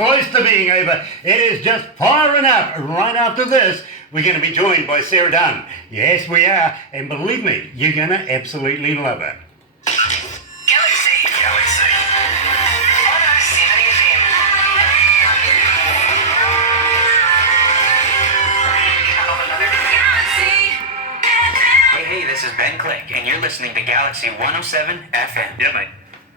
Close to being over. It is just firing up. Right after this, we're going to be joined by Sarah Dunn. Yes, we are. And believe me, you're going to absolutely love it. Galaxy. Hey, this is Ben Click, and you're listening to Galaxy 107 FM. Yeah, mate.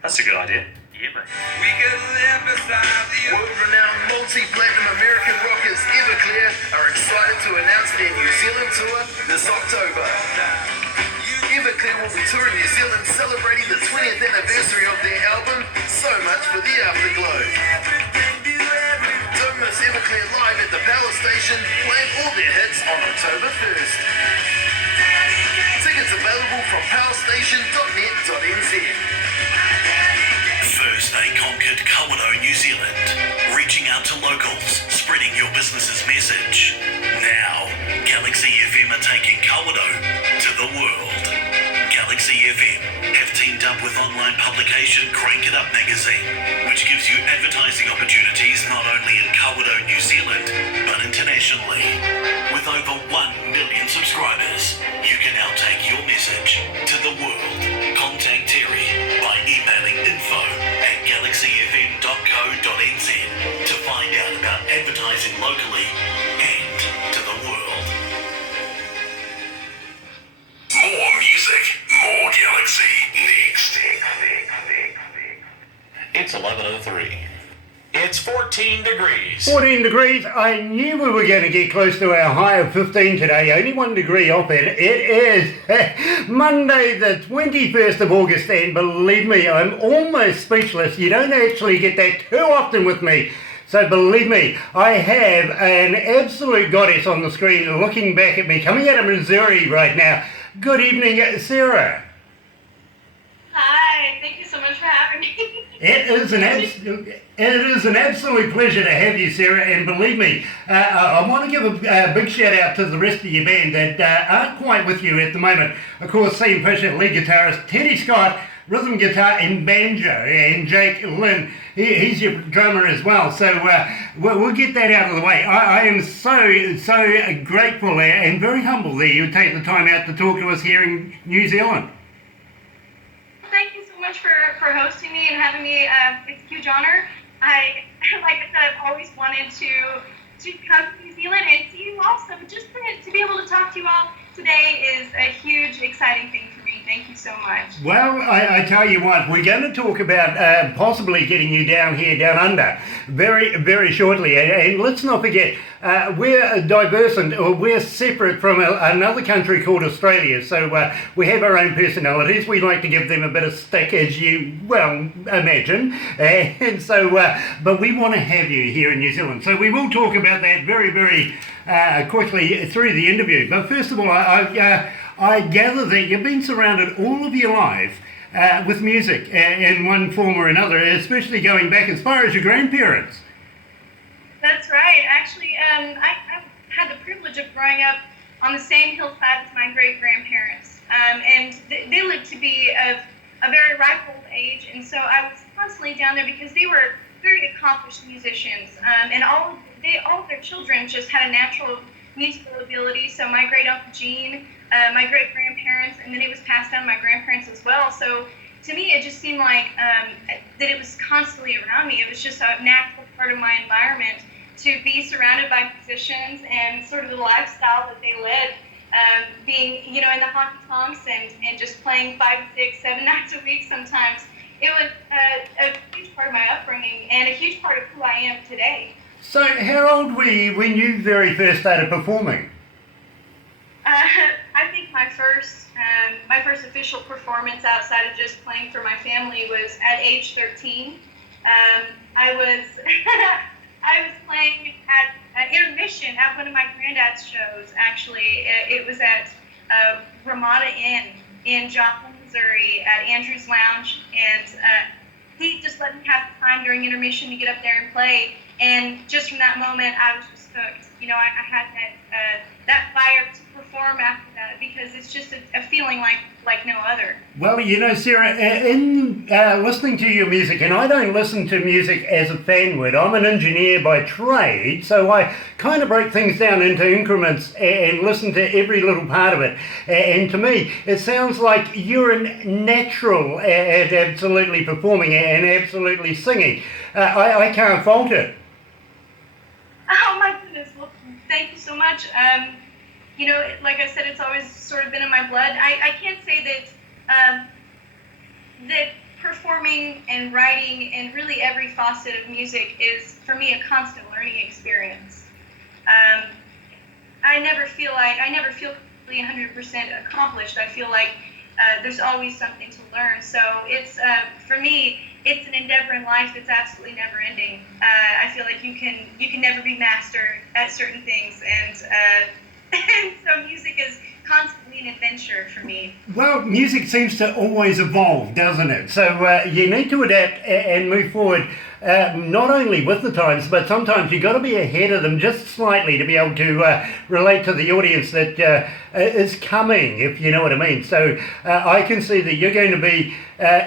That's a good idea. Yeah, mate. We can live beside the world-renowned multi-platinum American rockers Everclear are excited to announce their New Zealand tour this October. Everclear will be touring New Zealand celebrating the 20th anniversary of their album, So Much for the Afterglow. Don't miss Everclear live at the Power Station, playing all their hits on October 1st. Tickets available from powerstation.net.nz. First, they conquered Kawerau, New Zealand, reaching out to locals, spreading your business's message. Now, Galaxy FM are taking Kawerau to the world. Galaxy FM have teamed up with online publication Crank It Up magazine, which gives you advertising opportunities not only in Kawerau, New Zealand, but internationally. With over 1 million subscribers, you can now take your message to the world. Contact Terry by emailing info@galaxyfm.co.nz to find out about advertising locally and to the world. More music, more Galaxy. Next. It's 11:03. It's 14 degrees. 14 degrees. I knew we were going to get close to our high of 15 today. Only 1 degree off it. It is Monday the 21st of August, and believe me, I'm almost speechless. You don't actually get that too often with me. So believe me, I have an absolute goddess on the screen looking back at me, coming out of Missouri right now. Good evening, Sarah. Hi, thank you so much for having me. It is an absolute pleasure to have you, Sarah, and believe me, I want to give a big shout out to the rest of your band that aren't quite with you at the moment. Of course, Sam Fisher, lead guitarist, Teddy Scott, rhythm guitar and banjo, and Jake Lynn, he's your drummer as well. So we'll get that out of the way. I am so grateful and very humble that you take the time out to talk to us here in New Zealand. Thank you so much for hosting me and having me. It's a huge honor. Like I said, I've always wanted to come to New Zealand and see you all. So just to be able to talk to you all today is a huge, exciting thing for me. Thank you so much. Well, I tell you what, we're going to talk about possibly getting you down here, down under, very, very shortly. And let's not forget, we're diverse and we're separate from another country called Australia. So we have our own personalities. We like to give them a bit of stick, as you, well, imagine. And so, but we want to have you here in New Zealand. So we will talk about that very, very quickly through the interview. But first of all, I gather that you've been surrounded all of your life with music in one form or another, especially going back as far as your grandparents. That's right. Actually, I had the privilege of growing up on the same hillside as my great-grandparents. And they lived to be of a very ripe old age, and so I was constantly down there because they were very accomplished musicians. And all of their children just had a natural musical ability. So my great-uncle Gene, my great-grandparents, and then it was passed down to my grandparents as well. So to me, it just seemed like that it was constantly around me. It was just a natural part of my environment to be surrounded by musicians and sort of the lifestyle that they led, being, in the honky-tonks and just playing 5, 6, 7 nights a week sometimes. It was a huge part of my upbringing and a huge part of who I am today. So how old were you when you very first started performing? I think my first official performance outside of just playing for my family was at age 13. I was playing at intermission at one of my granddad's shows. Actually, it was at Ramada Inn in Joplin, Missouri, at Andrew's Lounge, and he just let me have the time during intermission to get up there and play. And just from that moment, I was just hooked. I had that fire to perform after that, because it's just a feeling like no other. Well, Sarah, in listening to your music, and I don't listen to music as a fan would. I'm an engineer by trade, so I kind of break things down into increments and listen to every little part of it. And to me, it sounds like you're a natural at absolutely performing and absolutely singing. I can't fault it. Oh my goodness! Well, thank you so much. Like I said, it's always sort of been in my blood. I can't say that performing and writing and really every facet of music is, for me, a constant learning experience. I never feel completely 100% accomplished. I feel like there's always something to learn. So it's for me, it's an endeavor in life that's absolutely never ending. I feel like you can never be master at certain things, and so music is constantly an adventure for me. Well, music seems to always evolve, doesn't it? So you need to adapt and move forward, not only with the times, but sometimes you've got to be ahead of them just slightly to be able to relate to the audience that is coming, if you know what I mean. So I can see that you're going to be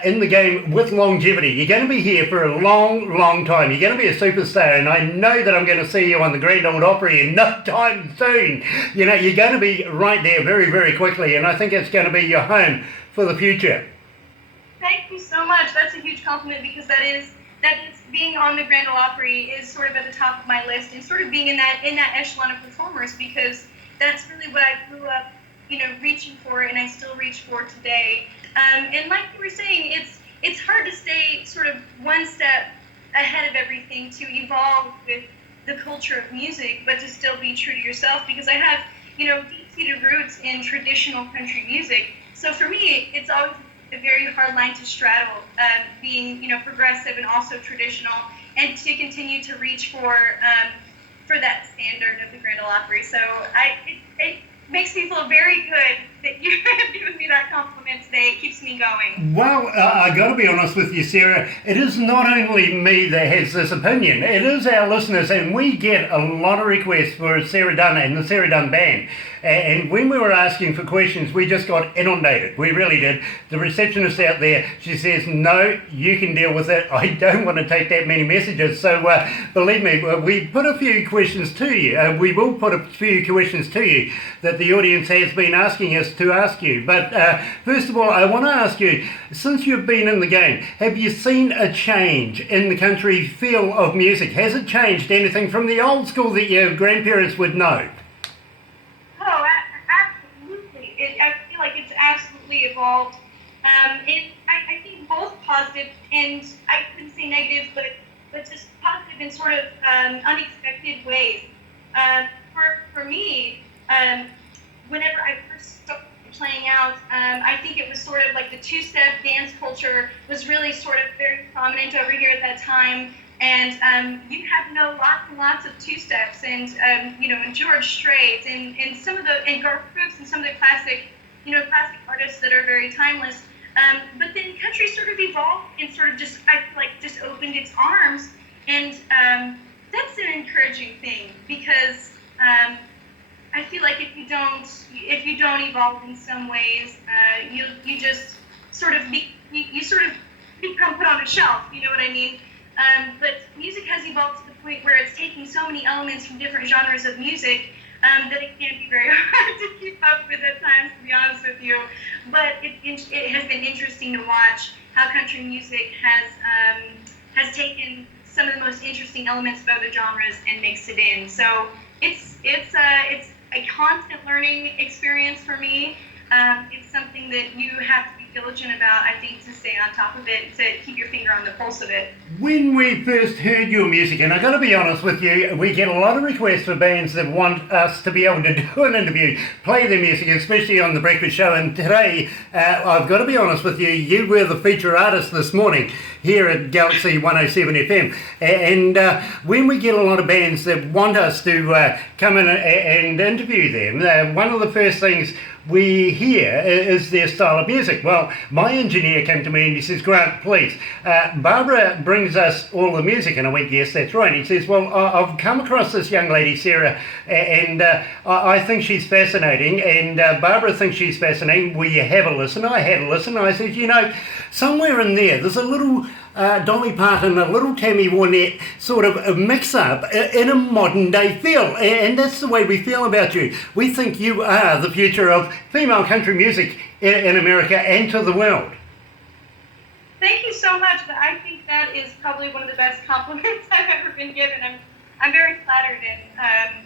in the game with longevity. You're going to be here for a long, long time. You're going to be a superstar, and I know that I'm going to see you on the Grand Ole Opry in no time soon. You're going to be right there very, very quickly, and I think it's going to be your home for the future. Thank you so much. That's a huge compliment, because that is being on the Grand Ole Opry is sort of at the top of my list, and sort of being in that echelon of performers, because that's really what I grew up, reaching for, and I still reach for today. And like you were saying, it's hard to stay sort of one step ahead of everything, to evolve with the culture of music, but to still be true to yourself, because I have, deep-seated roots in traditional country music. So for me, it's always a very hard line to straddle, being, progressive and also traditional, and to continue to reach for that standard of the Grand Ole Opry. So it makes me feel very good that you have given me that compliment today. It keeps me going. Well, I got to be honest with you, Sarah. It is not only me that has this opinion. It is our listeners, and we get a lot of requests for Sarah Dunn and the Sarah Dunn Band. And when we were asking for questions, we just got inundated. We really did. The receptionist out there, she says, no, you can deal with it. I don't want to take that many messages. So believe me, we put a few questions to you. We will put a few questions to you that the audience has been asking us to ask you. But first of all, I want to ask you, since you've been in the game, have you seen a change in the country feel of music? Has it changed anything from the old school that your grandparents would know? Oh, absolutely. I feel like it's absolutely evolved. I think both positive, and I couldn't say negative, but just positive in sort of unexpected ways. For me, whenever I first started playing out, I think it was sort of like the two-step dance culture was really sort of very prominent over here at that time. And you have lots and lots of two-steps, and and George Strait, and some of and Garth Brooks, and some of the classic artists that are very timeless. But then country sort of evolved and sort of just opened its arms, and that's an encouraging thing, because I feel like if you don't evolve in some ways, you just sort of become put on a shelf. You know what I mean? But music has evolved to the point where it's taking so many elements from different genres of music that it can be very hard to keep up with at times, to be honest with you. But it has been interesting to watch how country music has taken some of the most interesting elements of other genres and mixed it in. So it's a constant learning experience for me. It's something that you have to be diligent about, I think, to stay on top of it, to keep your finger on the pulse of it. When we first heard your music, and I got to be honest with you, we get a lot of requests for bands that want us to be able to do an interview, play their music, especially on The Breakfast Show. And today, I've got to be honest with you, you were the feature artist this morning here at Galaxy 107 FM. And when we get a lot of bands that want us to come in and interview them, one of the first things we hear is their style of music. Well, my engineer came to me and he says, Grant, please, Barbara brings us all the music. And I went, yes, that's right. And he says, well, I've come across this young lady, Sarah, and I think she's fascinating, and Barbara thinks she's fascinating. Will you have a listen? I had a listen. I said, you know, somewhere in there's a little Dolly Parton, a little Tammy Wynette sort of a mix-up in a modern-day feel. And that's the way we feel about you. We think you are the future of female country music in America and to the world. Thank you so much. I think that is probably one of the best compliments I've ever been given. I'm very flattered, and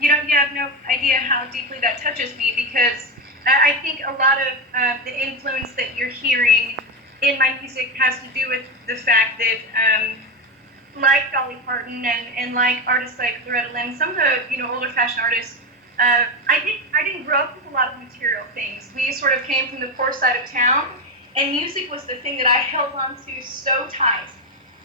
you have no idea how deeply that touches me, because I think a lot of the influence that you're hearing in my music has to do with the fact that, like Dolly Parton and like artists like Loretta Lynn, some of the older fashion artists, I didn't grow up with a lot of material things. We sort of came from the poor side of town, and music was the thing that I held on to so tight.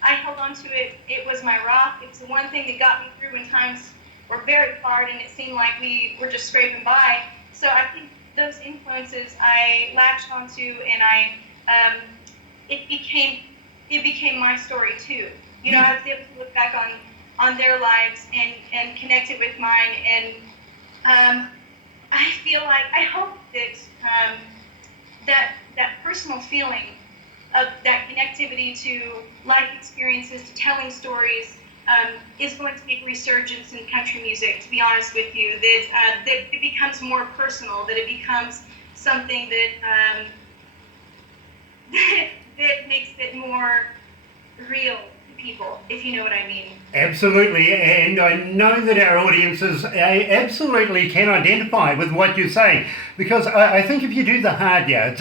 I held on to it. It was my rock. It was the one thing that got me through when times were very hard and it seemed like we were just scraping by. So I think those influences I latched onto, and it became my story too. I was able to look back on their lives and connect it with mine, and I feel like, I hope that that personal feeling of that connectivity to life experiences, to telling stories, is going to make resurgence in country music, to be honest with you, that it becomes more personal, that it becomes something that that makes it more real to people, if you know what I mean. Absolutely, and I know that our audiences absolutely can identify with what you're saying, because I think if you do the hard yards,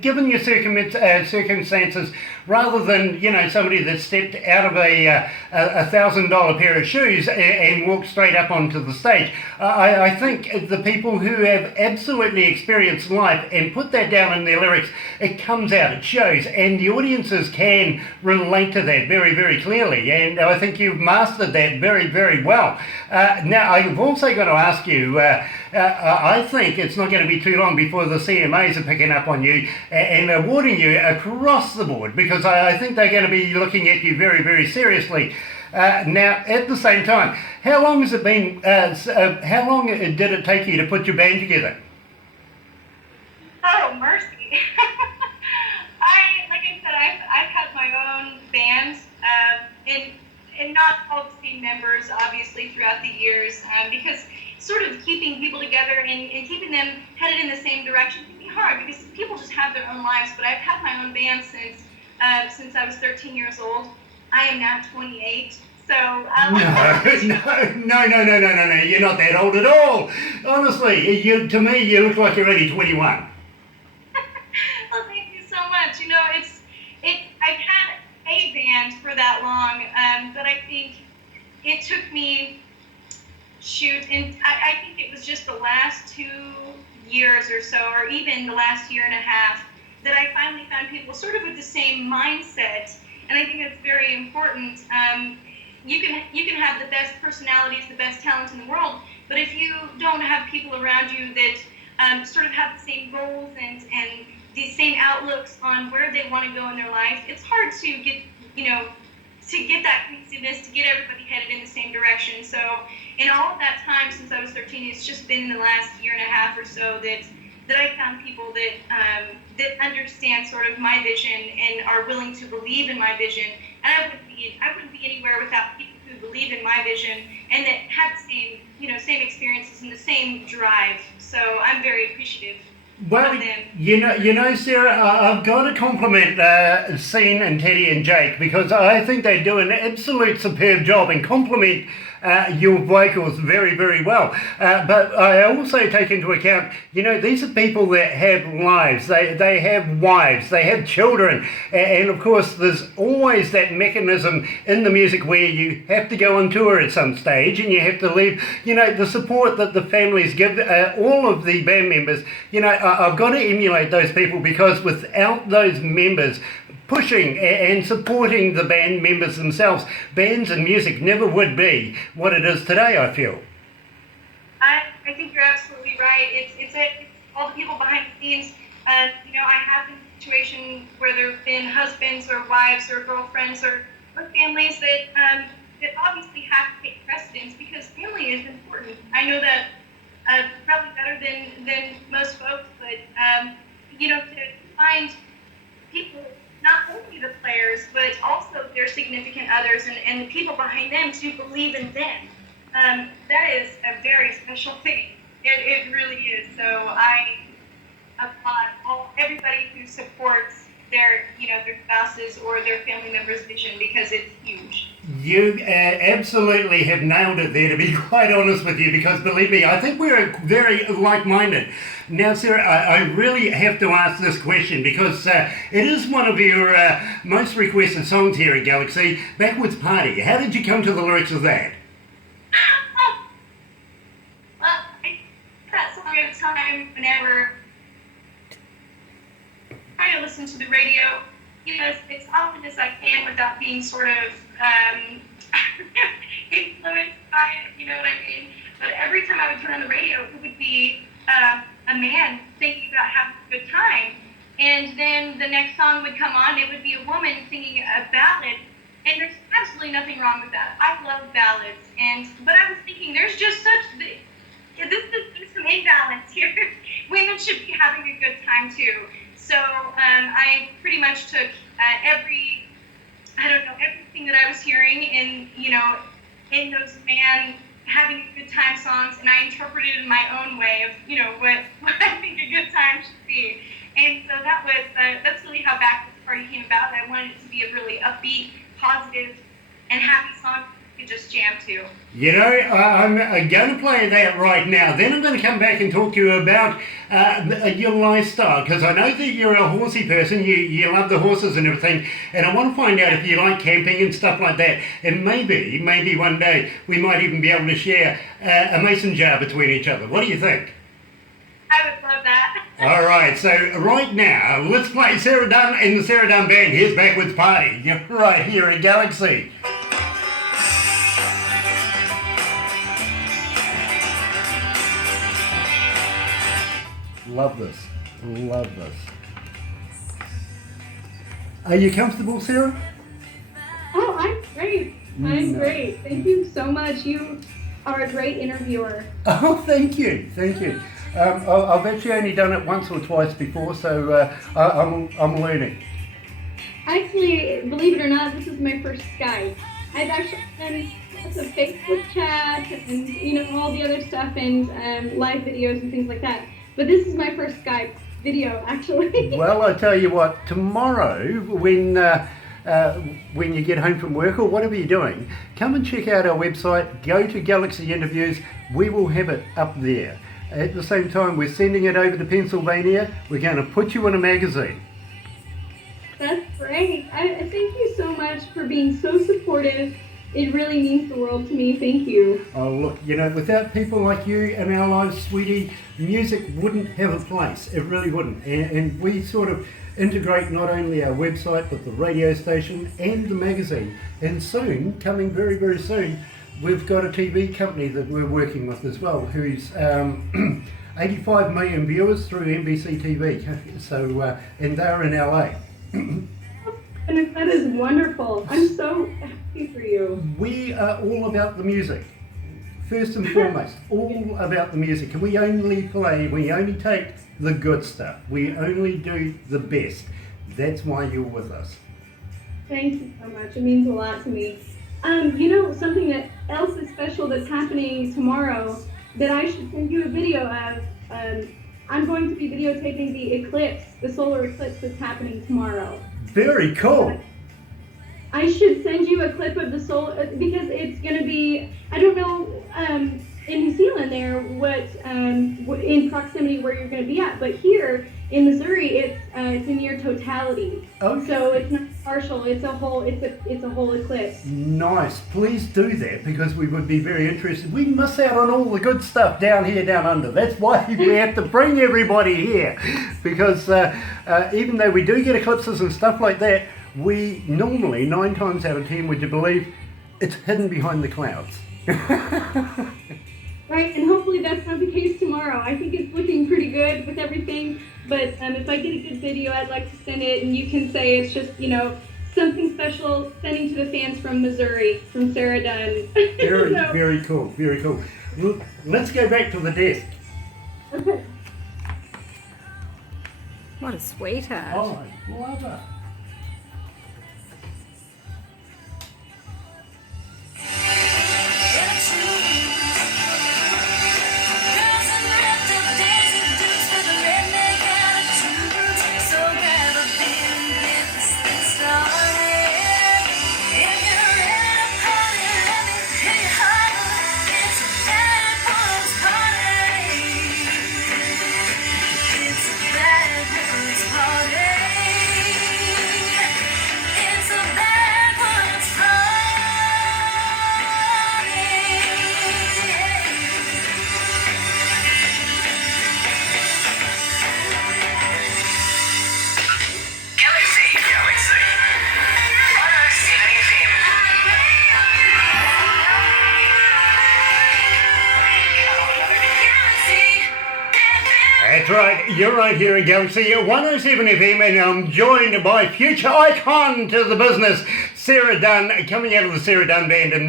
given your circumstances, rather than somebody that stepped out of a $1,000 pair of shoes and walked straight up onto the stage, I think the people who have absolutely experienced life and put that down in their lyrics, it comes out, it shows, and the audiences can relate to that very, very clearly, and I think you've mastered that very, very well. Now, I've also got to ask you, I think it's not going to be too long before the CMAs are picking up on you and awarding you across the board, because I think they're going to be looking at you very, very seriously. Now, at the same time, how long has it been, how long did it take you to put your band together? Oh, mercy. Like I said, I've had my own band, and not all the same members, obviously, throughout the years, because sort of keeping people together and keeping them headed in the same direction can be hard, because people just have their own lives. But I've had my own band since I was 13 years old. I am now 28. So no, you're not that old at all. Honestly, to me, you look like you're only 21. Well, thank you so much. I've had a band for that long, but I think it took me, and I think it was just the last 2 years or so, or even the last year and a half, that I finally found people sort of with the same mindset, and I think that's very important. You can have the best personalities, the best talents in the world, but if you don't have people around you that sort of have the same goals and the same outlooks on where they want to go in their life, it's hard to get that cohesiveness, to get everybody headed in the same direction. So in all of that time since I was 13, it's just been the last year and a half or so that I found people that understand sort of my vision and are willing to believe in my vision. And I wouldn't be anywhere without people who believe in my vision and that have the same experiences and the same drive. So I'm very appreciative. Well, Sarah, I've got to compliment Scene and Teddy and Jake, because I think they do an absolute superb job and compliment your vocals very, very well. But I also take into account, these are people that have lives, they have wives, they have children, and of course there's always that mechanism in the music where you have to go on tour at some stage and you have to leave, the support that the families give all of the band members. I've got to emulate those people, because without those members pushing and supporting the band members themselves, bands and music never would be what it is today, I feel. I think you're absolutely right. all the people behind the scenes. I have been in a situation where there have been husbands or wives or girlfriends or families that obviously have to take precedence because family is important. I know that probably better than most folks, but to find people, not only the players, but also their significant others and the people behind them to believe in them. That is a very special thing. It really is. So I applaud everybody who supports their spouses or their family members' vision because it's huge. You absolutely have nailed it there, to be quite honest with you, because believe me, I think we're very like-minded. Now, Sarah, I really have to ask this question because it is one of your most requested songs here at Galaxy, Backwards Party. How did you come to the lyrics of that? Well, I that song at a time whenever I listen to the radio, as often as I can without being sort of influenced by it, you know what I mean? But every time I would turn on the radio, it would be a man thinking about having a good time. And then the next song would come on, it would be a woman singing a ballad. And there's absolutely nothing wrong with that. I love ballads. But I was thinking, there's some imbalance here. Women should be having a good time too. So I pretty much took everything that I was hearing in those man having a good time songs, and I interpreted it in my own way of, what I think a good time should be. And so that's really how Backwards Party came about. I wanted it to be a really upbeat, positive, and happy song you could just jam to. I'm going to play that right now. Then I'm going to come back and talk to you about your lifestyle, because I know that you're a horsey person. You love the horses and everything, and I want to find out if you like camping and stuff like that. And maybe one day we might even be able to share a mason jar between each other. What do you think? I would love that. All right, so right now, let's play Sarah Dunn and the Sarah Dunn Band. Here's Backwards Party. You're right here at Galaxy. Love this. Are you comfortable, Sarah? Oh, I'm great. I'm great. Thank you so much. You are a great interviewer. Oh, thank you. I've actually only done it once or twice before, so I'm learning. Actually, believe it or not, this is my first Skype. I've actually done lots of Facebook chats and all the other stuff and live videos and things like that. But this is my first Skype video, actually. Well, I tell you what, tomorrow when you get home from work or whatever you're doing, come and check out our website, go to Galaxy Interviews, we will have it up there. At the same time, we're sending it over to Pennsylvania, we're going to put you in a magazine. That's great. I thank you so much for being so supportive. It really means the world to me. Thank you. Oh, look, without people like you in our lives, sweetie, music wouldn't have a place. It really wouldn't. And we sort of integrate not only our website, but the radio station and the magazine. And soon, coming very, very soon, we've got a TV company that we're working with as well, who's 85 million viewers through NBC TV. So, and they're in LA. And that is wonderful. I'm so happy for you. We are all about the music. First and foremost, all about the music. And we only take the good stuff. We only do the best. That's why you're with us. Thank you so much. It means a lot to me. Something that else is special that's happening tomorrow that I should send you a video of. I'm going to be videotaping the solar eclipse that's happening tomorrow. Very cool. I should send you a clip of the solar, because it's going to be, I don't know, in New Zealand there, in proximity where you're going to be at, but here in Missouri, it's in near totality. Okay. So it's not partial, it's a whole eclipse. Nice. Please do that, because we would be very interested. We miss out on all the good stuff down under. That's why we have to bring everybody here, because even though we do get eclipses and stuff like that, we normally, 9 times out of 10, would you believe, it's hidden behind the clouds. right? And hopefully that's not the case tomorrow. I think it's looking pretty good with everything. But if I get a good video, I'd like to send it, and you can say it's just, something special, sending to the fans from Missouri, from Sarah Dunn. Very, very cool, very cool. Well, let's go back to the desk. Okay. What a sweetheart. Oh, I love her. That's right, you're right here at Galaxy 107 FM, and I'm joined by future icon to the business, Sarah Dunn, coming out of the Sarah Dunn Band in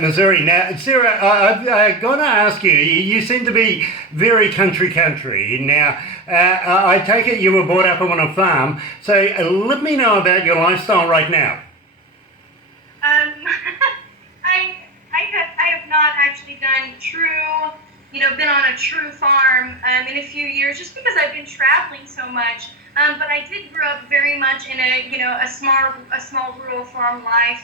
Missouri. Now, Sarah, I've got to ask you, you seem to be very country. Now, I take it you were brought up on a farm, so let me know about your lifestyle right now. I have not actually done true, been on a true farm in a few years, just because I've been traveling so much. But I did grow up very much in a small rural farm life.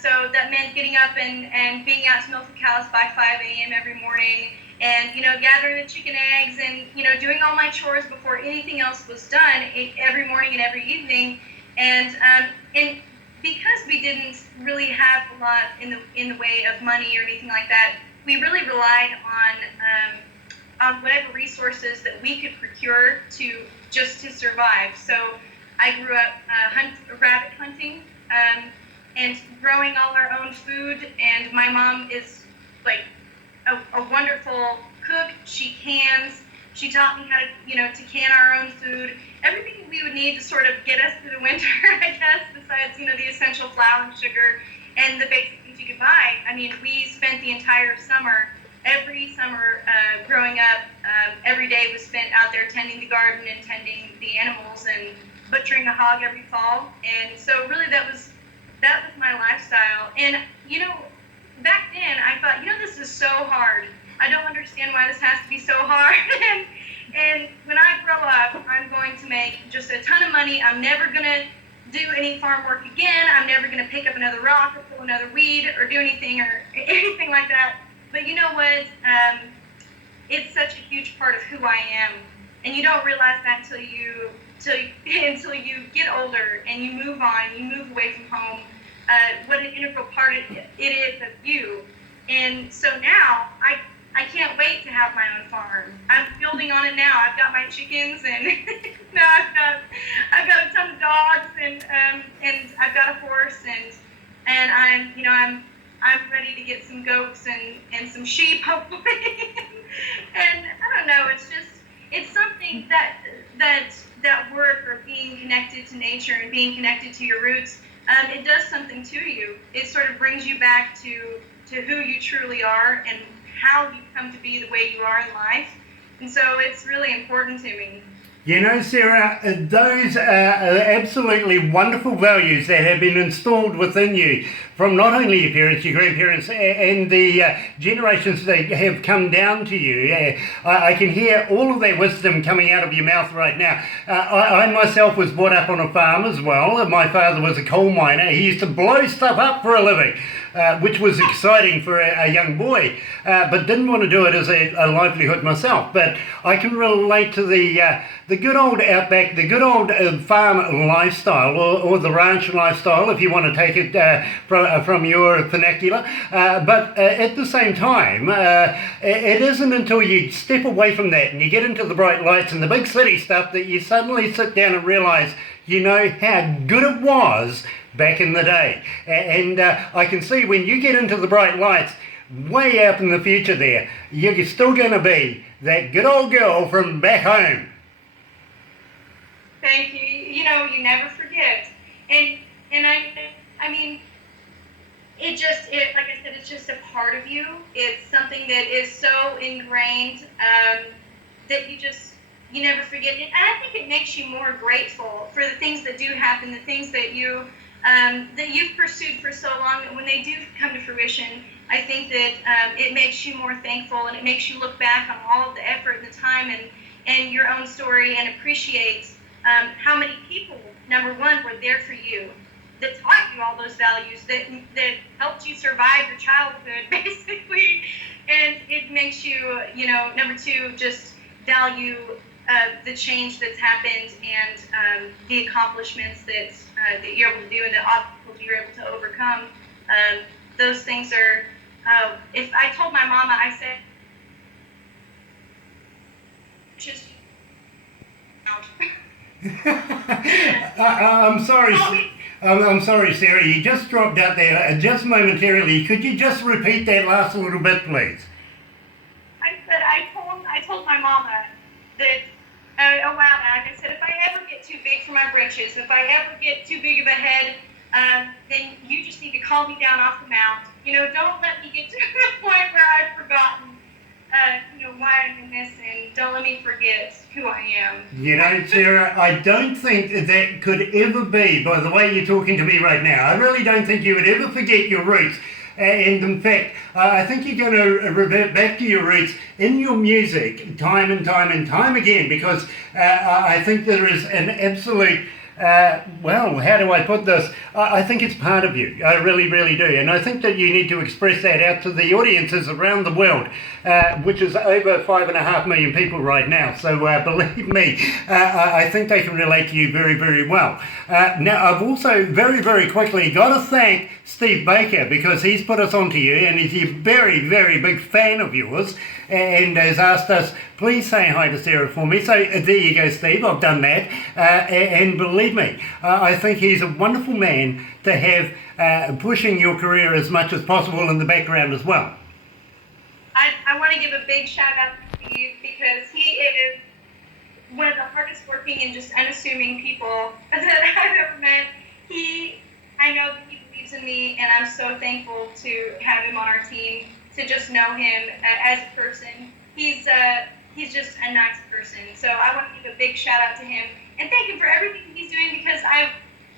So that meant getting up and being out to milk the cows by 5 a.m. every morning, and gathering the chicken eggs, and doing all my chores before anything else was done every morning and every evening. And because we didn't really have a lot in the way of money or anything like that, we really relied on whatever resources that we could procure to survive. So I grew up rabbit hunting and growing all our own food. And my mom is like a wonderful cook. She cans. She taught me how to can our own food. Everything we would need to sort of get us through the winter, I guess, besides the essential flour and sugar and the basic things you could buy. I mean, we spent the entire summer, every summer growing up, every day was spent out there tending the garden and tending the animals and butchering a hog every fall. And so really that was my lifestyle. And back then I thought, this is so hard. I don't understand why this has to be so hard. and when I grow up, I'm going to make just a ton of money. I'm never going to do any farm work again. I'm never going to pick up another rock or pull another weed or do anything like that. But you know what? It's such a huge part of who I am, and you don't realize that until you get older and you move on, you move away from home. What an integral part it is of you. And so now I can't wait to have my own farm. I'm building on it now. I've got my chickens, and now I've got a ton of dogs, and I've got a horse, and I'm ready to get some goats and some sheep, hopefully. And I don't know, it's something that work, or being connected to nature and being connected to your roots, it does something to you. It sort of brings you back to who you truly are and how you come to be the way you are in life. And so it's really important to me. Sarah, those are absolutely wonderful values that have been installed within you from not only your parents, your grandparents, and the generations that have come down to you. I can hear all of that wisdom coming out of your mouth right now. I myself was brought up on a farm as well. My father was a coal miner. He used to blow stuff up for a living, which was exciting for a young boy, but didn't want to do it as a livelihood myself. But I can relate to the good old outback, the good old farm lifestyle, or the ranch lifestyle, if you want to take it from your vernacular. But at the same time, it isn't until you step away from that and you get into the bright lights and the big city stuff that you suddenly sit down and realize, how good it was back in the day. And I can see when you get into the bright lights, way out in the future there, you're still going to be that good old girl from back home. Thank you. You know, you never forget. And I mean, it like I said, it's just a part of you. It's something that is so ingrained that you never forget it. And I think it makes you more grateful for the things that do happen, the things that you've pursued for so long. And when they do come to fruition, I think that it makes you more thankful, and it makes you look back on all of the effort and the time and your own story, and appreciate how many people, number one, were there for you, that taught you all those values, that helped you survive your childhood, basically. And it makes you, number two, just value the change that's happened, and the accomplishments that you're able to do, and the obstacles you're able to overcome. Those things are, if I told my mama, I said, just out. I'm sorry. I'm sorry, Sarah. You just dropped out there just momentarily. Could you just repeat that last little bit, please? I said I told my mama that a while back. I said, if I ever get too big for my britches, if I ever get too big of a head, then you just need to call me down off the mount. Don't let me get to the point where I've forgotten, why I'm in this, and don't let me forget who I am. Sarah, I don't think that could ever be, by the way you're talking to me right now, I really don't think you would ever forget your roots. And in fact, I think you're going to revert back to your roots in your music time and time and time again, because I think there is an absolute, how do I put this? I think it's part of you. I really, really do. And I think that you need to express that out to the audiences around the world, which is over 5.5 million people right now. So believe me, I think they can relate to you very, very well. Now, I've also very, very quickly got to thank Steve Baker, because he's put us onto you, and he's a very, very big fan of yours, and has asked us, please say hi to Sarah for me. So there you go, Steve, I've done that. And believe me, I think he's a wonderful man to have pushing your career as much as possible in the background as well. I want to give a big shout out to Steve, because he is one of the hardest working and just unassuming people that I've ever met. I know that he believes in me, and I'm so thankful to have him on our team, to just know him as a person. He's just a nice person. So I want to give a big shout out to him and thank him for everything he's doing, because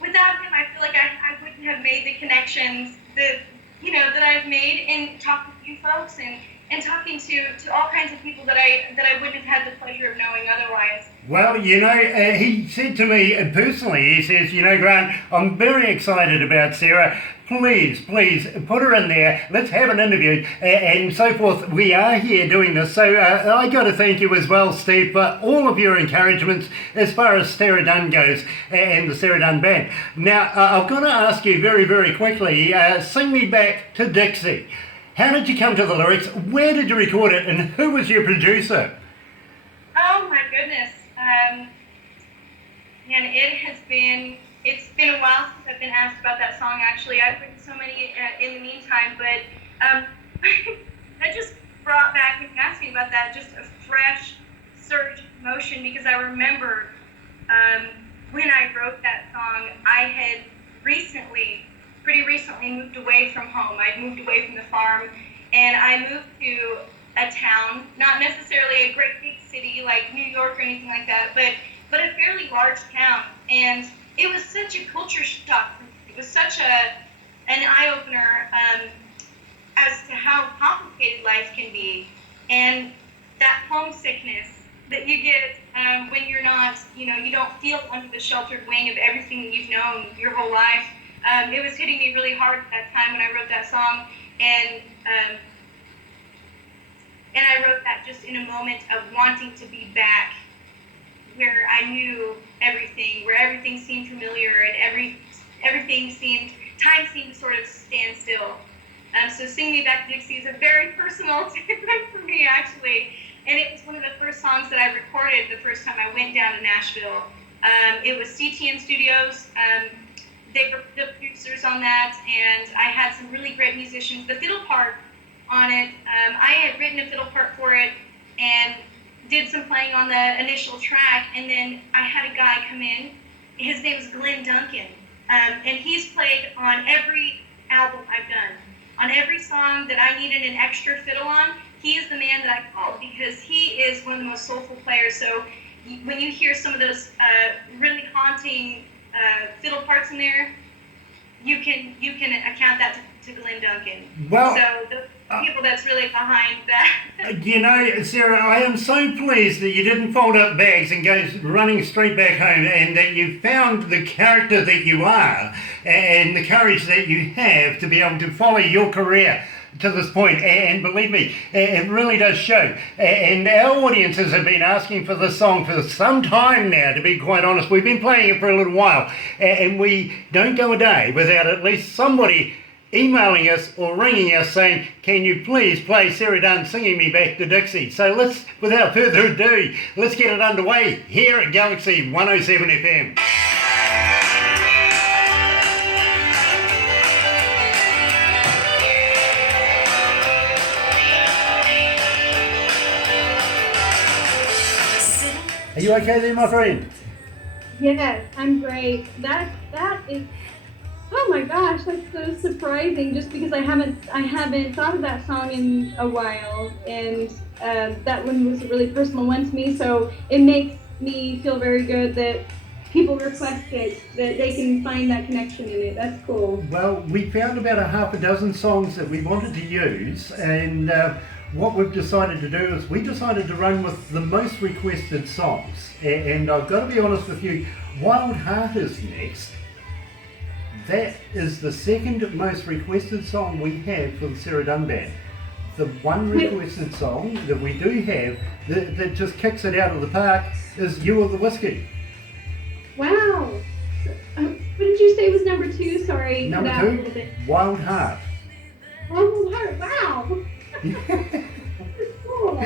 without him, I feel like I wouldn't have made the connections that I've made in talking to you folks, and talking to all kinds of people that I wouldn't have had the pleasure of knowing otherwise. Well, he said to me personally, he says, Grant, I'm very excited about Sarah. Please put her in there. Let's have an interview and so forth. We are here doing this. So I got to thank you as well, Steve, for all of your encouragements as far as Sarah Dunn goes and the Sarah Dunn Band. Now, I've got to ask you very, very quickly, Sing Me Back to Dixie. How did you come to the lyrics? Where did you record it? And who was your producer? Oh, my goodness. It's been a while since I've been asked about that song, actually. I've written so many in the meantime, but I just brought back, when you asked me about that, just a fresh surge of emotion, because I remember when I wrote that song, I had pretty recently moved away from home. I'd moved away from the farm, and I moved to a town, not necessarily a great big city like New York or anything like that, but a fairly large town. And it was such a culture shock. It was such an eye-opener as to how complicated life can be, and that homesickness that you get when you're not, you don't feel under the sheltered wing of everything that you've known your whole life. It was hitting me really hard at that time when I wrote that song, and I wrote that just in a moment of wanting to be back where I knew everything, where everything seemed familiar, and time seemed to sort of stand still. So Sing Me Back to Dixie is a very personal tune for me, actually, and it was one of the first songs that I recorded the first time I went down to Nashville. It was CTN Studios. They were the producers on that, and I had some really great musicians. The fiddle part on it. I had written a fiddle part for it and did some playing on the initial track, and then I had a guy come in. His name is Glenn Duncan, and he's played on every album I've done. On every song that I needed an extra fiddle on, he is the man that I called because he is one of the most soulful players. So when you hear some of those really haunting fiddle parts in there, you can account that to Glenn Duncan. Well, so the people that's really behind that. You know, Sarah, I am so pleased that you didn't fold up bags and go running straight back home, and that you found the character that you are and the courage that you have to be able to follow your career to this point. And believe me, it really does show. And our audiences have been asking for this song for some time now, to be quite honest. We've been playing it for a little while, and we don't go a day without at least somebody emailing us or ringing us saying, can you please play Sarah Dunn Singing Me Back to Dixie? So let's, without further ado, let's get it underway here at Galaxy 107 FM. Are you okay there, my friend? Yes, I'm great. That is, oh my gosh, that's so surprising. Just because I haven't thought of that song in a while, and that one was a really personal one to me. So it makes me feel very good that people request it, that they can find that connection in it. That's cool. Well, we found about a half a dozen songs that we wanted to use, and what we've decided to do is we decided to run with the most requested songs. And I've got to be honest with you, Wild Heart is next. That is the second most requested song we have for the Sarah Dunn Band. The one requested song that we do have that just kicks it out of the park is You Are the Whiskey. Wow. What did you say was number 2? Sorry. Number a 2, little bit. Wild Heart. Wild Heart. Wow. Cool.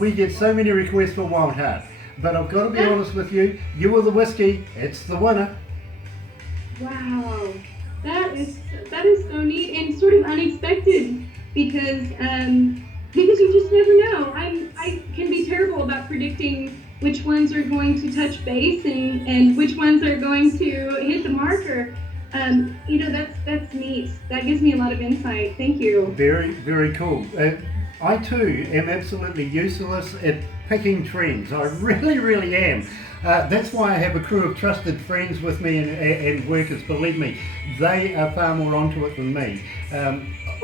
We get so many requests for Wild Heart. But I've got to be honest with you, You Are the Whiskey, it's the winner. Wow. That is so neat and sort of unexpected because you just never know. I can be terrible about predicting which ones are going to touch base and which ones are going to hit the marker. That's neat. That gives me a lot of insight. Thank you. Very, very cool. I too am absolutely useless at picking trends. I really, really am. That's why I have a crew of trusted friends with me and workers. Believe me, they are far more onto it than me.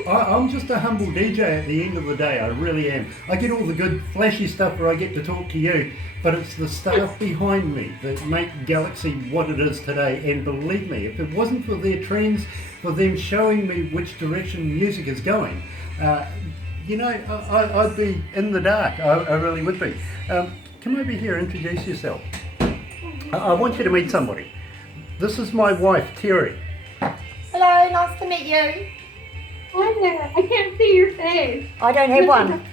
I'm just a humble DJ at the end of the day. I really am. I get all the good flashy stuff where I get to talk to you, but it's the staff behind me that make Galaxy what it is today. And believe me, if it wasn't for their trends, for them showing me which direction music is going, I'd be in the dark. I really would be. Come over here, introduce yourself. I want you to meet somebody. This is my wife, Terry. Hello, nice to meet you. Hi there. I can't see your face. I don't have one.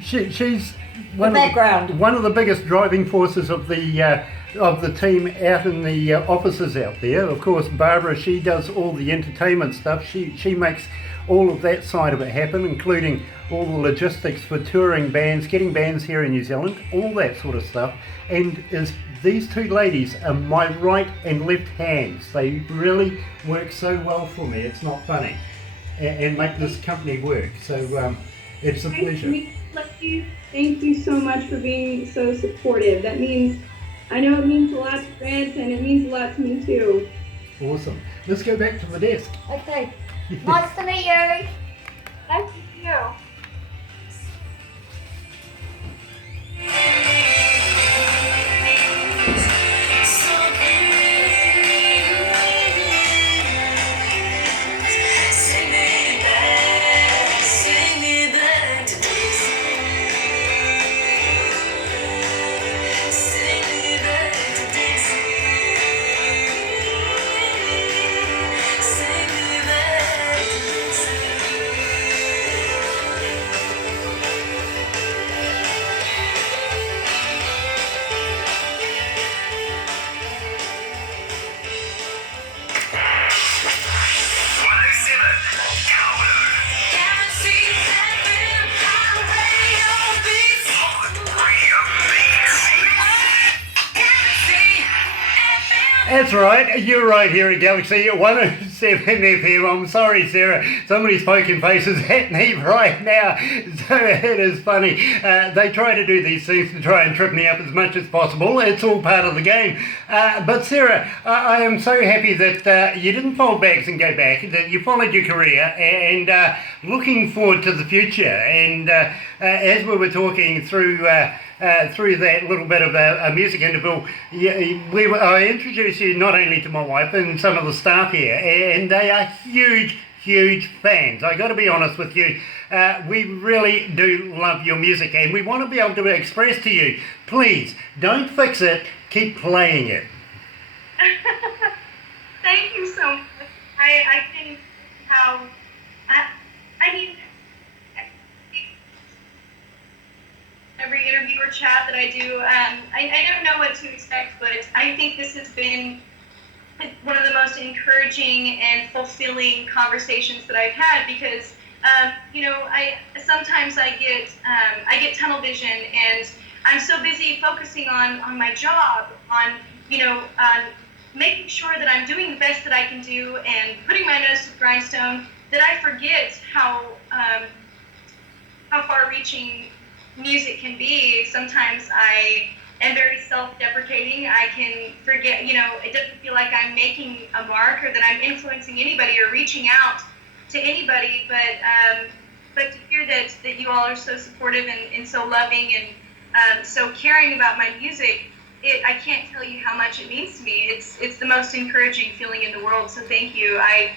She's one of the biggest driving forces of the team out in the offices out there. Of course, Barbara, she does all the entertainment stuff. She makes all of that side of it happen, including all the logistics for touring bands, getting bands here in New Zealand, all that sort of stuff. And these two ladies are my right and left hands. They really work so well for me, it's not funny, and make this company work. So it's a pleasure. Thank you so much for being so supportive. I know it means a lot to Grant, and it means a lot to me too. Awesome. Let's go back to the desk. Okay. Nice to meet you. Nice to meet you. That's right. You're right here at Galaxy 107 FM. I'm sorry, Sarah. Somebody's poking faces at me right now. So it is funny. They try to do these things to try and trip me up as much as possible. It's all part of the game. But Sarah, I am so happy that you didn't fold bags and go back, that you followed your career and looking forward to the future. And as we were talking through that little bit of a music interval, I introduced you not only to my wife and some of the staff here, and they are huge fans. I got to be honest with you. We really do love your music, and we want to be able to express to you, please, don't fix it, keep playing it. Thank you so much. I can how I mean, every interview or chat that I do, I don't know what to expect, but I think this has been one of the most encouraging and fulfilling conversations that I've had because, I sometimes I get tunnel vision and I'm so busy focusing on my job, on making sure that I'm doing the best that I can do and putting my nose to the grindstone that I forget how far-reaching music can be. Sometimes I am very self-deprecating. I can forget, it doesn't feel like I'm making a mark or that I'm influencing anybody or reaching out to anybody, but to hear that you all are so supportive and so loving and so caring about my music, I can't tell you how much it means to me. It's the most encouraging feeling in the world, so thank you. I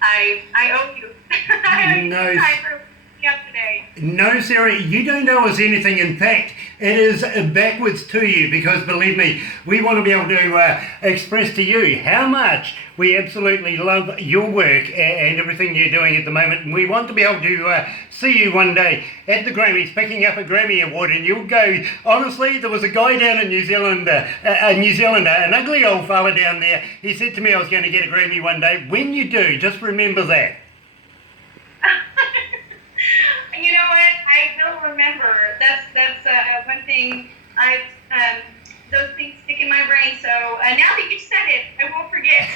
owe you. I owe you time for up today. No, Sarah, you don't owe us anything. In fact, it is backwards to you because, believe me, we want to be able to express to you how much we absolutely love your work and everything you're doing at the moment. And we want to be able to see you one day at the Grammys picking up a Grammy Award, and you'll go, honestly, there was a guy down in New Zealand, an ugly old fella down there. He said to me I was going to get a Grammy one day. When you do, just remember that. You know what? I will remember. That's one thing. Those things stick in my brain. So now that you said it, I won't forget.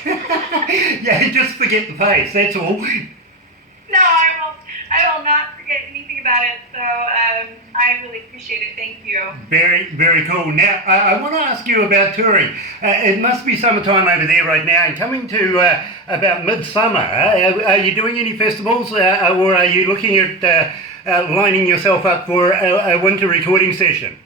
Yeah, just forget the face. That's all. No, I will not forget anything about it. So I really appreciate it. Thank you. Very, very cool. Now, I want to ask you about touring. It must be summertime over there right now, and coming to about midsummer. Are you doing any festivals, or are you looking at lining yourself up for a winter recording session?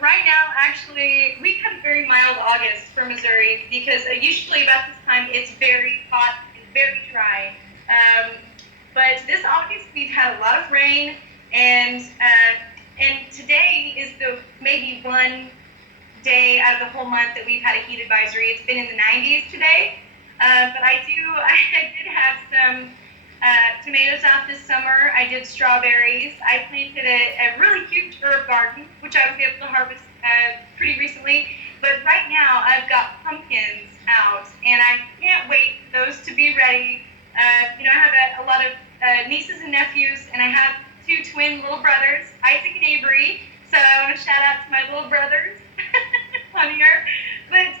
Right now, actually, we've had a very mild August for Missouri because usually about this time it's very hot and very dry. But this August we've had a lot of rain, and today is the maybe one day out of the whole month that we've had a heat advisory. It's been in the 90s today, but I did have some tomatoes out this summer. I did strawberries. I planted a really huge herb garden, which I was able to harvest pretty recently. But right now, I've got pumpkins out, and I can't wait for those to be ready. I have a lot of nieces and nephews, and I have two twin little brothers, Isaac and Avery. So I want to shout out to my little brothers on here. But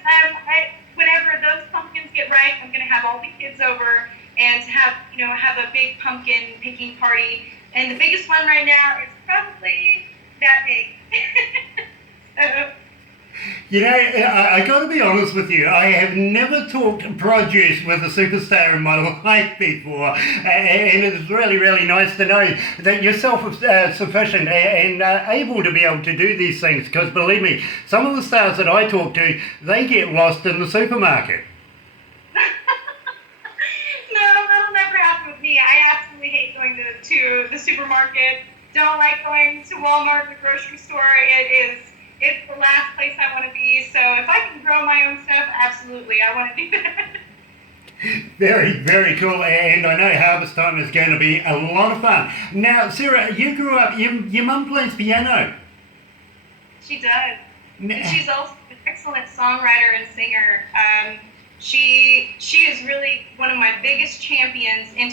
whenever those pumpkins get ripe, I'm going to have all the kids over and have a big pumpkin picking party. And the biggest one right now is probably that big. So. I got to be honest with you. I have never talked produce with a superstar in my life before, and it's really, really nice to know that you're self-sufficient and able to be able to do these things. Because believe me, some of the stars that I talk to, they get lost in the supermarket. No, that'll never happen with me. I absolutely hate going to the supermarket. Don't like going to Walmart, the grocery store. It's the last place I want to be. So if I can grow my own stuff, absolutely, I want to do that. Very, very cool. And I know harvest time is going to be a lot of fun. Now, Sarah, you grew up, your mum plays piano. She does. And she's also an excellent songwriter and singer. She is really one of my biggest champions and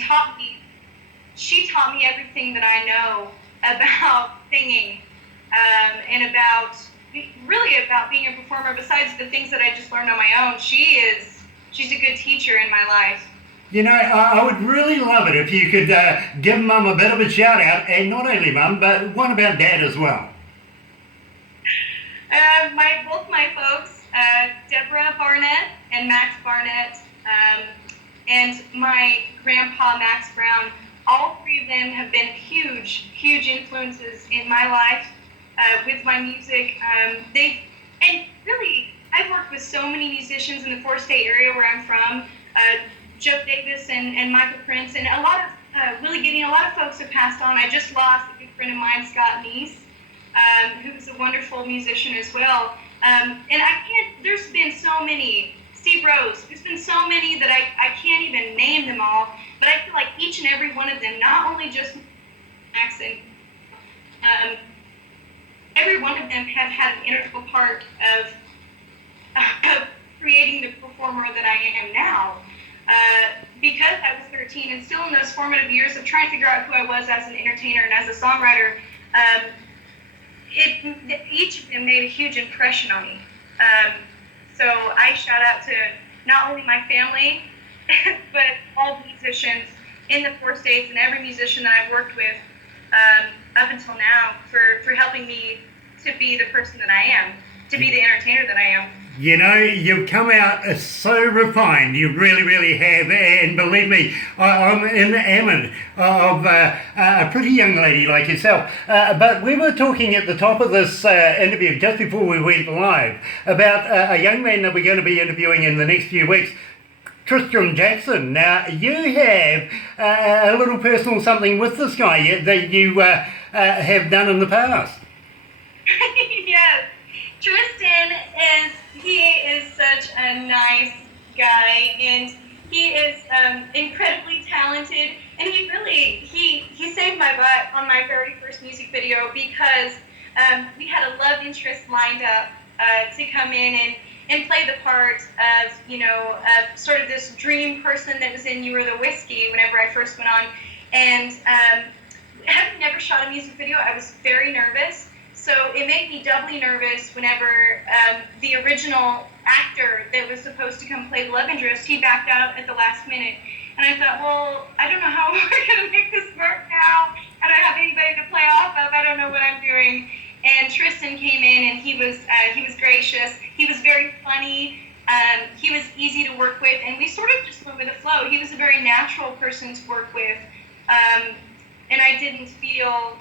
she taught me everything that I know about singing and about really about being a performer, besides the things that I just learned on my own, she's a good teacher in my life. You know, I would really love it if you could give Mum a bit of a shout out, and not only Mum, but what about Dad as well? Both my folks, Deborah Barnett and Max Barnett, and my grandpa Max Brown, all three of them have been huge influences in my life with my music. And really, I've worked with so many musicians in the four-state area where I'm from, Joe Davis and Michael Prince, and a lot of folks have passed on. I just lost a good friend of mine, Scott Neese, who was a wonderful musician as well. And there's been so many, Steve Rose, there's been so many that I can't even name them all, but I feel like each and every one of them, not only just Max and every one of them have had an integral part of creating the performer that I am now. Because I was 13 and still in those formative years of trying to figure out who I was as an entertainer and as a songwriter, each of them made a huge impression on me. So I shout out to not only my family, but all the musicians in the 4 states and every musician that I've worked with up until now for helping me to be the person that I am, to be the entertainer that I am. You know, you've come out so refined, you really have, and believe me, I'm enamored of a pretty young lady like yourself. But we were talking at the top of this interview, just before we went live, about a young man that we're going to be interviewing in the next few weeks, Tristram Jackson. Now, you have a little personal something with this guy that you have done in the past. Yes, Tristan is such a nice guy, and he is incredibly talented, and he saved my butt on my very first music video because we had a love interest lined up to come in and play the part of, sort of this dream person that was in You Were the Whiskey whenever I first went on. And having never shot a music video, I was very nervous. So it made me doubly nervous whenever the original actor that was supposed to come play the love interest, he backed out at the last minute. And I thought, well, I don't know how we're going to make this work now. I don't have anybody to play off of. I don't know what I'm doing. And Tristan came in, and he was gracious. He was very funny. He was easy to work with, and we sort of just went with the flow. He was a very natural person to work with, and I didn't feel,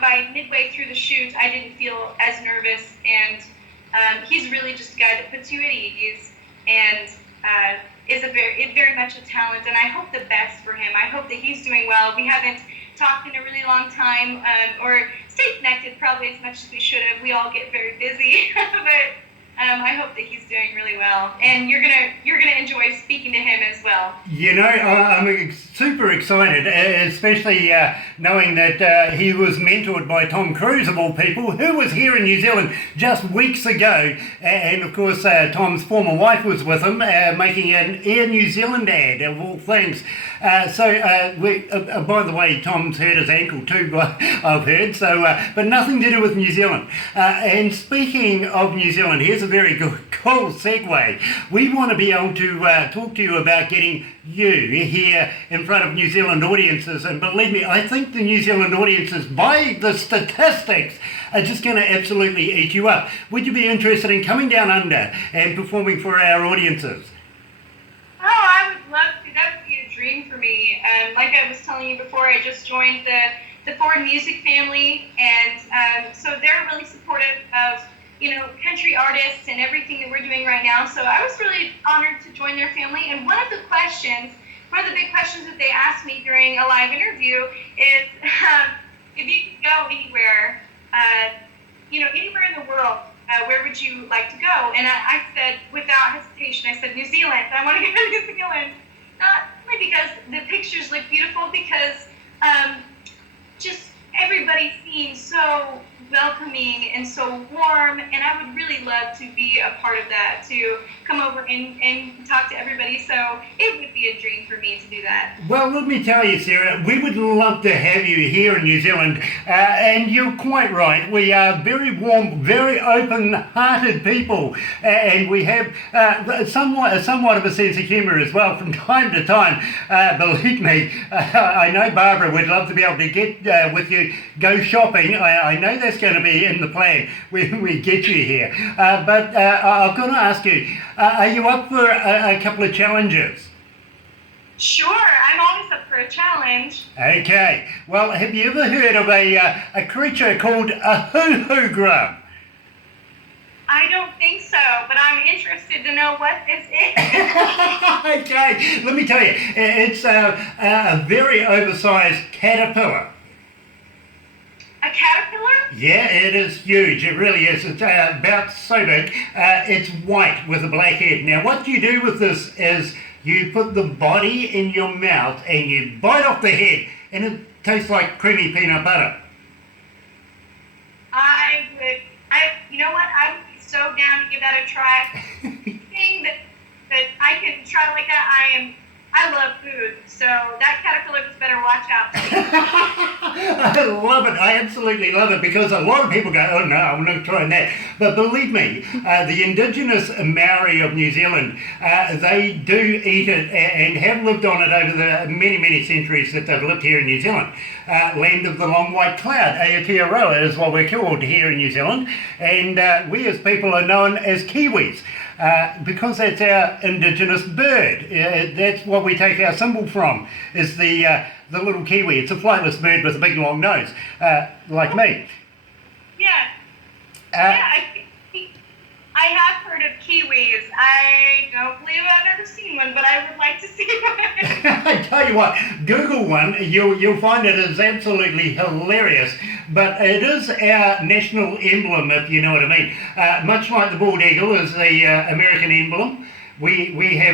by midway through the shoot, I didn't feel as nervous. And he's really just a guy that puts you at ease, and is very much a talent. And I hope the best for him. I hope that he's doing well. We haven't talked in a really long time, or stayed connected probably as much as we should have. We all get very busy, but I hope that he's doing really well, and you're gonna enjoy speaking to him as well. I'm super excited, especially knowing that he was mentored by Tom Cruise, of all people, who was here in New Zealand just weeks ago, and of course Tom's former wife was with him, making an Air New Zealand ad, of all things. By the way, Tom's hurt his ankle too, I've heard, but nothing to do with New Zealand. And speaking of New Zealand, here's a very cool segue. We want to be able to talk to you about getting you here in front of New Zealand audiences, and believe me, I think the New Zealand audiences, by the statistics, are just going to absolutely eat you up. Would you be interested in coming down under and performing for our audiences? Oh, I would love to. That would be a dream for me. Like I was telling you before, I just joined the Ford Music family, and so they're really supportive of country artists and everything that we're doing right now. So I was really honored to join their family. And one of the big questions that they asked me during a live interview is if you could go anywhere, anywhere in the world, where would you like to go? And I said, without hesitation, I said, New Zealand. I want to go to New Zealand. Not only because the pictures look beautiful, because just everybody seems so welcoming and so warm, and I would really love to be a part of that, to come over and talk to everybody. So it would be a dream for me to do that. Well, let me tell you, Sarah, we would love to have you here in New Zealand, and you're quite right. We are very warm, very open-hearted people, and we have somewhat of a sense of humour as well from time to time. Believe me, I know Barbara would love to be able to get with you, go shopping. I know that's going to be in the plan when we get you here. But I've got to ask you, are you up for a couple of challenges? Sure, I'm always up for a challenge. Okay. Well, have you ever heard of a creature called a hoo-hoo grub? I don't think so, but I'm interested to know what this is. Okay, let me tell you, it's a very oversized caterpillar. A caterpillar? Yeah, it is huge. It really is. It's about so big. It's white with a black head. Now, what you do with this is you put the body in your mouth and you bite off the head, and it tastes like creamy peanut butter. You know what? I would be so down to give that a try. Thing that I can try like that, I love food, so that caterpillar just better watch out. I love it. I absolutely love it, because a lot of people go, oh no, I'm not trying that. But believe me, the indigenous Maori of New Zealand, they do eat it and have lived on it over the many, many centuries that they've lived here in New Zealand. Land of the long white cloud, Aotearoa is what we're called here in New Zealand. And we as people are known as Kiwis. Because that's our indigenous bird. That's what we take our symbol from, is the little kiwi. It's a flightless bird with a big long nose, like me. Yeah. I have heard of kiwis. I don't believe I've ever seen one, but I would like to see one. I tell you what, Google one, you'll find it is absolutely hilarious. But it is our national emblem, if you know what I mean. Much like the bald eagle is the American emblem, we have